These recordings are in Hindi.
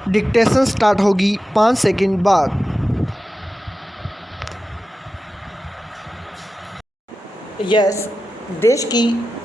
डिक्टेशन स्टार्ट होगी 5 सेकंड बाद। यस, देश की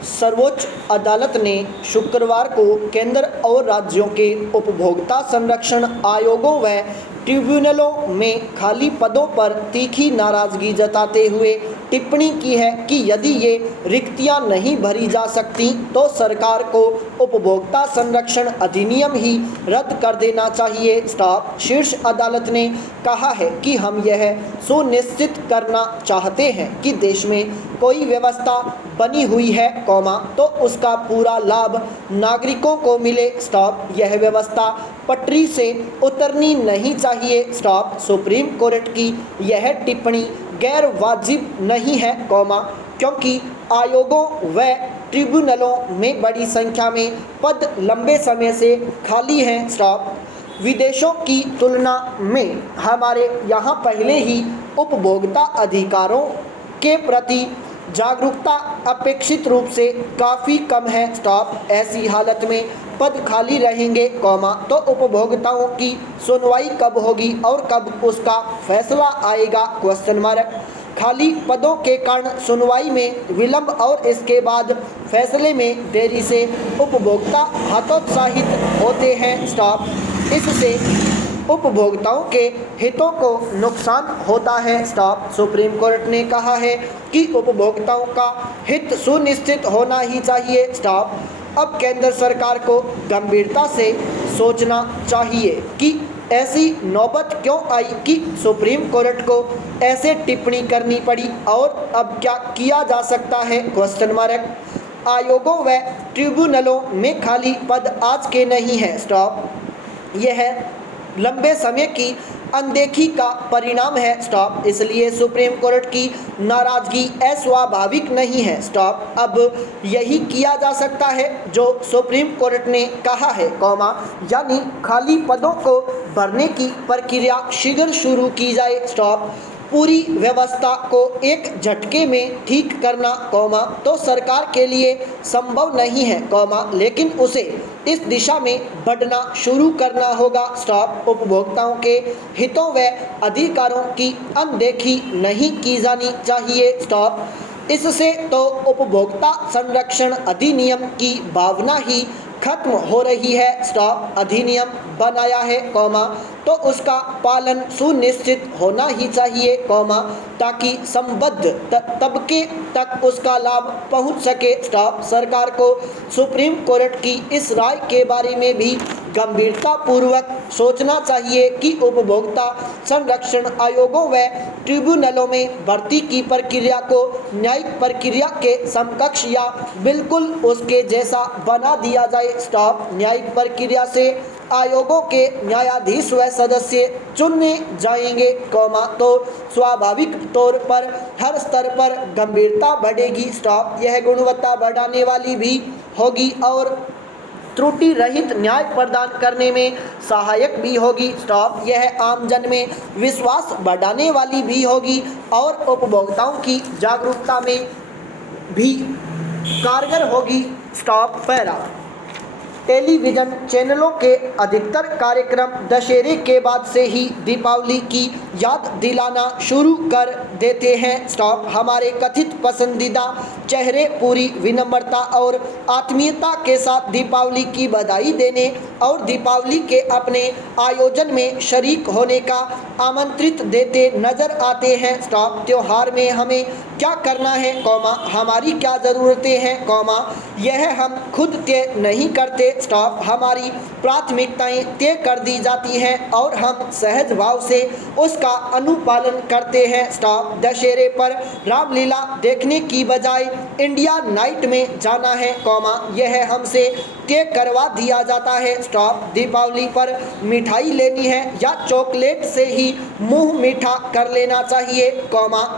सर्वोच्च अदालत ने शुक्रवार को केंद्र और राज्यों के उपभोक्ता संरक्षण आयोगों व ट्रिब्यूनलों में खाली पदों पर तीखी नाराजगी जताते हुए टिप्पणी की है कि यदि ये रिक्तियां नहीं भरी जा सकती तो सरकार को उपभोक्ता संरक्षण अधिनियम ही रद्द कर देना चाहिए। स्टॉप। शीर्ष अदालत ने कहा है कि हम यह सुनिश्चित करना चाहते हैं कि देश में कोई व्यवस्था बनी हुई है, तो उसका पूरा लाभ नागरिकों को मिले। स्टॉप। यह व्यवस्था पटरी से उतरनी नहीं चाहिए। स्टॉप। सुप्रीम कोर्ट की यह टिप्पणी गैर वाजिब नहीं है, क्योंकि आयोगों व ट्रिब्यूनलों में बड़ी संख्या में पद लंबे समय से खाली हैं। स्टॉप। विदेशों की तुलना में हमारे यहाँ पहले ही उपभोक्ता अधिकारों के प्रति जागरूकता अपेक्षित रूप से काफ़ी कम है। स्टॉप। ऐसी हालत में पद खाली रहेंगे, तो उपभोक्ताओं की सुनवाई कब होगी और कब उसका फैसला आएगा? खाली पदों के कारण सुनवाई में विलंब और इसके बाद फैसले में देरी से उपभोक्ता हतोत्साहित होते हैं। स्टॉप। इससे उपभोक्ताओं के हितों को नुकसान होता है। स्टॉप। सुप्रीम कोर्ट ने कहा है कि उपभोक्ताओं का हित सुनिश्चित होना ही चाहिए। स्टॉप। अब केंद्र सरकार को गंभीरता से सोचना चाहिए कि ऐसी नौबत क्यों आई कि सुप्रीम कोर्ट को ऐसे टिप्पणी करनी पड़ी और अब क्या किया जा सकता है? आयोगों व ट्रिब्यूनलों में खाली पद आज के नहीं है। स्टॉप। यह लंबे समय की अनदेखी का परिणाम है। स्टॉप। इसलिए सुप्रीम कोर्ट की नाराजगी अस्वाभाविक नहीं है। स्टॉप। अब यही किया जा सकता है जो सुप्रीम कोर्ट ने कहा है, यानी खाली पदों को भरने की प्रक्रिया शीघ्र शुरू की जाए। स्टॉप। पूरी व्यवस्था को एक झटके में ठीक करना, तो सरकार के लिए संभव नहीं है, लेकिन उसे इस दिशा में बढ़ना शुरू करना होगा। स्टॉप। उपभोक्ताओं के हितों व अधिकारों की अनदेखी नहीं की जानी चाहिए। स्टॉप। इससे तो उपभोक्ता संरक्षण अधिनियम की भावना ही खत्म हो रही है। स्टॉप। अधिनियम बनाया है, तो उसका पालन सुनिश्चित होना ही चाहिए, ताकि संबद्ध तबके तक उसका लाभ पहुंच सके। स्टॉप। सरकार को सुप्रीम कोर्ट की इस राय के बारे में भी गंभीरतापूर्वक सोचना चाहिए कि उपभोक्ता संरक्षण आयोगों व ट्रिब्यूनलों में भर्ती की प्रक्रिया को न्यायिक प्रक्रिया के समकक्ष या बिल्कुल उसके जैसा बना दिया जाए। स्टॉप। न्यायिक प्रक्रिया से आयोगों के न्यायाधीश व सदस्य चुने जाएंगे, तो स्वाभाविक तौर पर हर स्तर पर गंभीरता बढ़ेगी। स्टॉप। यह गुणवत्ता बढ़ाने वाली भी होगी और त्रुटि रहित न्याय प्रदान करने में सहायक भी होगी। स्टॉप। यह आमजन में विश्वास बढ़ाने वाली भी होगी और उपभोक्ताओं की जागरूकता में भी कारगर होगी। स्टॉप। पैरा। टेलीविज़न चैनलों के अधिकतर कार्यक्रम दशहरे के बाद से ही दीपावली की याद दिलाना शुरू कर देते हैं। स्टॉप। हमारे कथित पसंदीदा चेहरे पूरी विनम्रता और आत्मीयता के साथ दीपावली की बधाई देने और दीपावली के अपने आयोजन में शरीक होने का आमंत्रित देते नजर आते हैं। स्टॉप। त्योहार में हमें क्या करना है, हमारी क्या ज़रूरतें हैं, यह हम खुद तय नहीं करते। स्टॉप। हमारी प्राथमिकताएं तय कर दी जाती हैं और हम सहज भाव से उसका अनुपालन करते हैं। स्टॉप। दशहरे पर रामलीला देखने की बजाय इंडिया नाइट में जाना है, यह हमसे तय करवा दिया जाता है। स्टॉप। दीपावली पर मिठाई लेनी है या चॉकलेट से ही मुंह मीठा कर लेना चाहिए,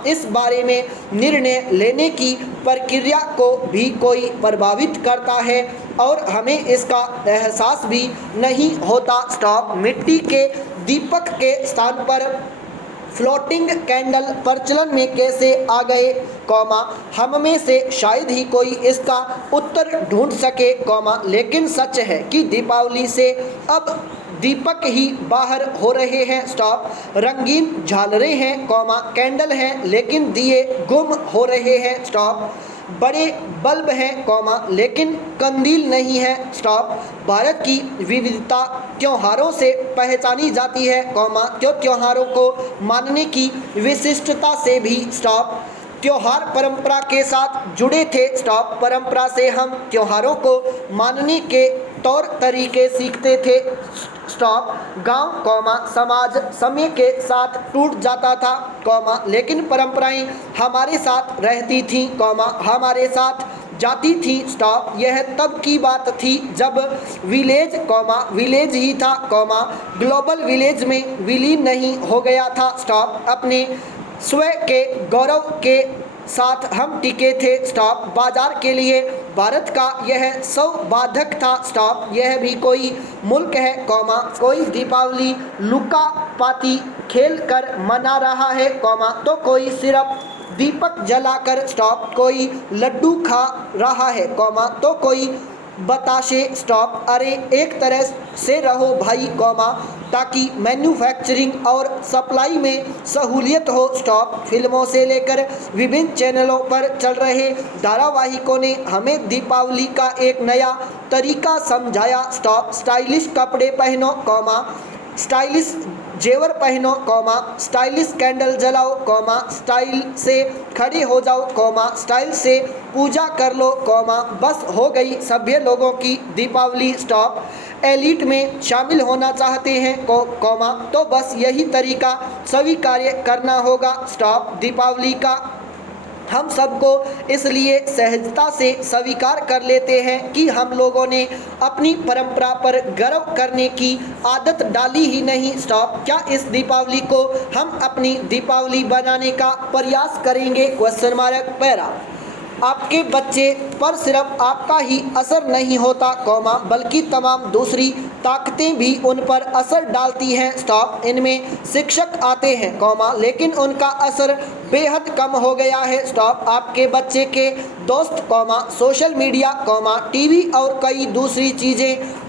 इस बारे में निर्णय लेने की प्रक्रिया को भी कोई प्रभावित करता है और हमें इसका एहसास भी नहीं होता। स्टॉप। मिट्टी के दीपक के स्थान पर फ्लोटिंग कैंडल प्रचलन में कैसे आ गए, हम में से शायद ही कोई इसका उत्तर ढूंढ सके, लेकिन सच है कि दीपावली से अब दीपक ही बाहर हो रहे हैं स्टॉप, रंगीन झालरें हैं कॉमा कैंडल हैं लेकिन दिए गुम हो रहे हैं स्टॉप, बड़े बल्ब हैं कॉमा लेकिन कंदील नहीं है स्टॉप, भारत की विविधता त्योहारों से पहचानी जाती है कॉमा क्यों त्योहारों को मानने की विशिष्टता से भी स्टॉप, त्योहार परंपरा के साथ जुड़े थे स्टॉप, परंपरा से हम त्योहारों को मानने के तौर तरीके सीखते थे स्टॉप, गांव कॉमा समाज समय के साथ टूट जाता था कॉमा लेकिन परंपराएं हमारे साथ रहती थीं कॉमा हमारे साथ जाती थी स्टॉप, यह तब की बात थी जब विलेज कॉमा विलेज ही था कॉमा ग्लोबल विलेज में विलीन नहीं हो गया था स्टॉप, अपने स्वयं के गौरव के साथ हम टिके थे स्टॉप, बाजार के लिए भारत का यह सौबाधक था स्टॉप, यह भी कोई मुल्क है कॉमा कोई दीपावली लुका पाती खेल कर मना रहा है कॉमा तो कोई सिर्फ दीपक जलाकर स्टॉप, कोई लड्डू खा रहा है कॉमा तो कोई बताशे स्टॉप, अरे एक तरह से रहो भाई कॉमा ताकि मैन्युफैक्चरिंग और सप्लाई में सहूलियत हो स्टॉप, फिल्मों से लेकर विभिन्न चैनलों पर चल रहे धारावाहिकों ने हमें दीपावली का एक नया तरीका समझाया स्टॉप, स्टाइलिश कपड़े पहनो कॉमा स्टाइलिश जेवर पहनो कॉमा स्टाइलिश कैंडल जलाओ कॉमा स्टाइल से खड़े हो जाओ कॉमा स्टाइल से पूजा कर लो कॉमा बस हो गई सभ्य लोगों की दीपावली स्टॉप, एलिट में शामिल होना चाहते हैं कॉमा तो बस यही तरीका स्वीकार्य करना होगा स्टॉप, दीपावली का हम सबको इसलिए सहजता से स्वीकार कर लेते हैं कि हम लोगों ने अपनी परंपरा पर गर्व करने की आदत डाली ही नहीं स्टॉप, क्या इस दीपावली को हम अपनी दीपावली बनाने का प्रयास करेंगे क्वेश्चन मार्क पैरा, आपके बच्चे पर सिर्फ आपका ही असर नहीं होता कॉमा बल्कि तमाम दूसरी ताकतें भी उन पर असर डालती हैं स्टॉप, इनमें शिक्षक आते हैं कॉमा लेकिन उनका असर बेहद कम हो गया है स्टॉप, आपके बच्चे के दोस्त comma social media comma TV और कई दूसरी चीज़ें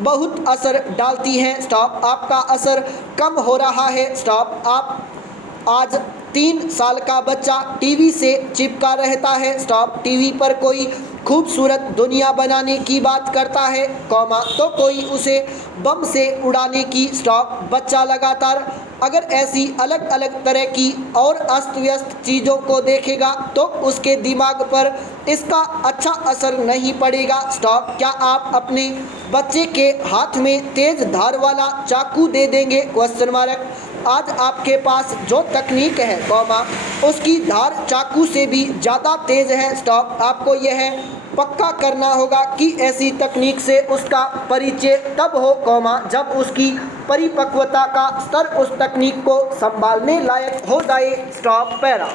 बहुत असर डालती हैं स्टॉप, आपका असर कम हो रहा है स्टॉप, आप आज 3 साल का बच्चा टीवी से चिपका रहता है स्टॉप, टीवी पर कोई खूबसूरत दुनिया बनाने की बात करता है कॉमा तो कोई उसे बम से उड़ाने की स्टॉप, बच्चा लगातार अगर ऐसी अलग अलग तरह की और अस्त व्यस्त चीज़ों को देखेगा तो उसके दिमाग पर इसका अच्छा असर नहीं पड़ेगा स्टॉप, क्या आप अपने बच्चे के हाथ में तेज धार वाला चाकू दे देंगे क्वेश्चन मार्क, आज आपके पास जो तकनीक है कॉमा उसकी धार चाकू से भी ज़्यादा तेज़ है स्टॉप, आपको यह पक्का करना होगा कि ऐसी तकनीक से उसका परिचय तब हो कॉमा जब उसकी परिपक्वता का स्तर उस तकनीक को संभालने लायक हो जाए स्टॉप पैरा।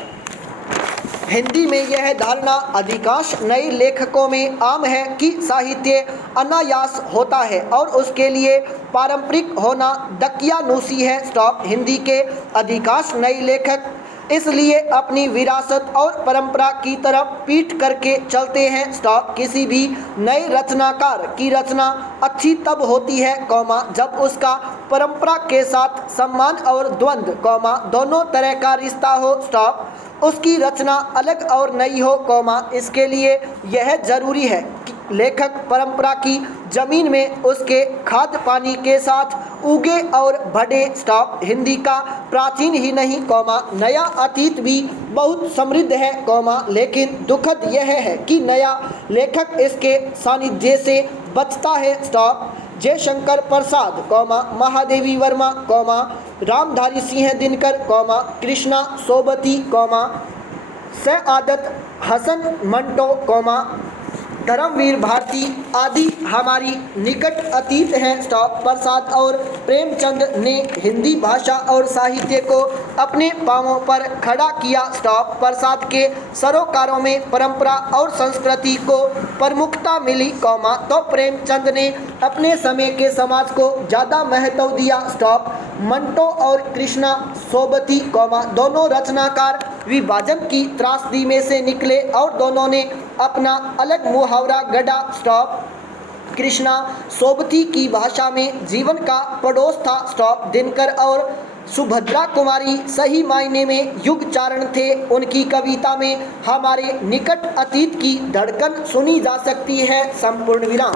हिंदी में यह धारणा अधिकांश नए लेखकों में आम है कि साहित्य अनायास होता है और उसके लिए पारंपरिक होना दकियानूसी है स्टॉप, हिंदी के अधिकांश नए लेखक इसलिए अपनी विरासत और परंपरा की तरफ पीठ करके चलते हैं स्टॉप, किसी भी नए रचनाकार की रचना अच्छी तब होती है कॉमा जब उसका परंपरा के साथ सम्मान और द्वंद्व कॉमा दोनों तरह का रिश्ता हो स्टॉप, उसकी रचना अलग और नई हो कॉमा इसके लिए यह जरूरी है कि लेखक परंपरा की जमीन में उसके खाद पानी के साथ उगे और बढ़े स्टॉप, हिंदी का प्राचीन ही नहीं कॉमा नया अतीत भी बहुत समृद्ध है कॉमा लेकिन दुखद यह है कि नया लेखक इसके सानिध्य से बचता है stop, Jaishankar Prasad comma Mahadevi Verma comma Ramdhari Singh Dinkar comma Krishna Sobti comma Saadat Hasan Manto comma Dharamvir Bharati आदि हमारी निकट अतीत हैं स्टॉप, प्रसाद और प्रेमचंद ने हिंदी भाषा और साहित्य को अपने पांवों पर खड़ा किया स्टॉप, प्रसाद के सरोकारों में परंपरा और संस्कृति को प्रमुखता मिली कॉमा तो प्रेमचंद ने अपने समय के समाज को ज़्यादा महत्व दिया स्टॉप, मंटो और कृष्णा सोबती कॉमा दोनों रचनाकार विभाजन की त्रासदी में से निकले और दोनों ने अपना अलग मुहावरा गढ़ा स्टॉप, कृष्णा सोबती की भाषा में जीवन का पड़ोस था स्टॉप। दिनकर और सुभद्रा कुमारी सही मायने में युगचारण थे। उनकी कविता में हमारे निकट अतीत की धड़कन सुनी जा सकती है। संपूर्ण विराम।